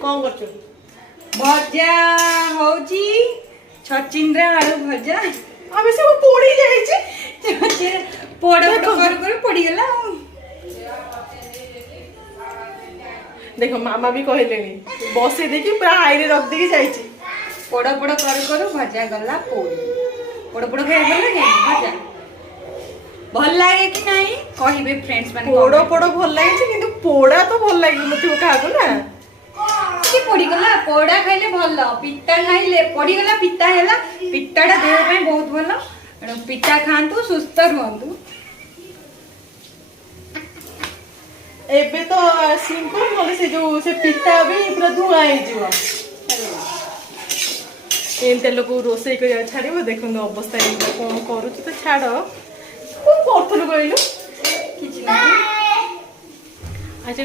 कौन कर भजा होची छचिंद्रा आलू भजा अबे से वो पोड़ी जाई छे पोड़ कर पड़ी गला। देखो मामा भी कहलेनी बसे देखी पूरा हाई रे रख देके जाई छी। पोड़ कर भजा गला पोड़ खाई गला के भजा भल लागे कि नहीं कहबे फ्रेंड्स माने पोड़ भल लागे छी किंतु पोड़ा तो भल लागे मते काको ना कि पड़ी गला पोड़ा खाइले भल पिता खाइले पड़ी गला पिता हैला पिताटा देह ପାଇଁ बहुत भल पिता खांतु सुस्थ रहंतु। एबे तो सिंपल बोले से जो से पिता भी पूरा धुआं हे जीव एनते लोक रोसई कर छाड़िबो देखो अवस्था एनता कोन करू तो छाड़ कोन करथलो कहलु किछ नहीं। अच्छा